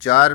4